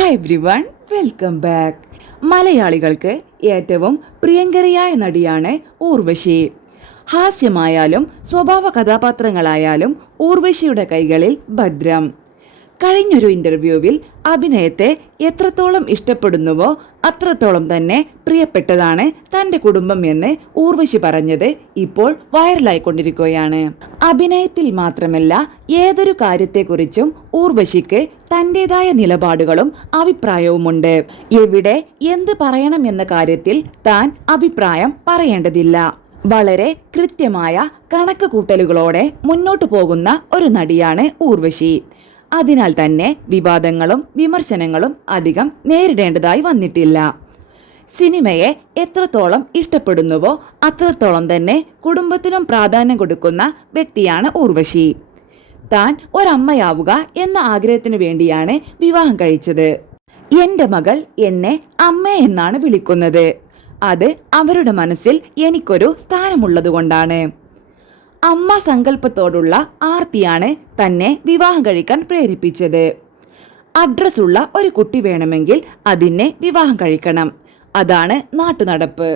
Hi everyone, welcome back. മലയാളികൾക്ക് ഏറ്റവും പ്രിയങ്കരിയായ നടിയാണ് ഊർവശി. ഹാസ്യമായാലും സ്വഭാവ കഥാപാത്രങ്ങളായാലും ഊർവശിയുടെ കൈകളിൽ ഭദ്രം. കഴിഞ്ഞൊരു ഇന്റർവ്യൂവിൽ അഭിനയത്തെ എത്രത്തോളം ഇഷ്ടപ്പെടുന്നുവോ അത്രത്തോളം തന്നെ പ്രിയപ്പെട്ടതാണ് തൻ്റെ കുടുംബം എന്ന് ഊർവശി പറഞ്ഞത് ഇപ്പോൾ വൈറലായിക്കൊണ്ടിരിക്കുകയാണ്. അഭിനയത്തിൽ മാത്രമല്ല ഏതൊരു കാര്യത്തെക്കുറിച്ചും ഊർവശിക്ക് തൻ്റെതായ നിലപാടുകളും അഭിപ്രായവുമുണ്ട്. എവിടെ എന്ത് പറയണം എന്ന കാര്യത്തിൽ താൻ അഭിപ്രായം പറയേണ്ടതില്ല. വളരെ കൃത്യമായ കണക്ക് കൂട്ടലുകളോടെ മുന്നോട്ടു പോകുന്ന ഒരു നടിയാണ് ഊർവശി. അതിനാൽ തന്നെ വിവാദങ്ങളും വിമർശനങ്ങളും അധികം നേരിടേണ്ടതായി വന്നിട്ടില്ല. സിനിമയെ എത്രത്തോളം ഇഷ്ടപ്പെടുന്നുവോ അത്രത്തോളം തന്നെ കുടുംബത്തിനും പ്രാധാന്യം കൊടുക്കുന്ന വ്യക്തിയാണ് ഊർവശി. താൻ ഒരമ്മയാവുക എന്ന ആഗ്രഹത്തിനു വേണ്ടിയാണ് വിവാഹം കഴിച്ചത്. എൻ്റെ മകൾ എന്നെ അമ്മ എന്നാണ് വിളിക്കുന്നത്. അത് അവരുടെ മനസ്സിൽ എനിക്കൊരു സ്ഥാനമുള്ളതുകൊണ്ടാണ്. അമ്മ സങ്കല്പത്തോടുള്ള ആർത്തിയാണ് തന്നെ വിവാഹം കഴിക്കാൻ പ്രേരിപ്പിച്ചത്. അഡ്രസ്സുള്ള ഒരു കുട്ടി വേണമെങ്കിൽ അതിനെ വിവാഹം കഴിക്കണം. അതാണ് നാട്ടുനടപ്പ്.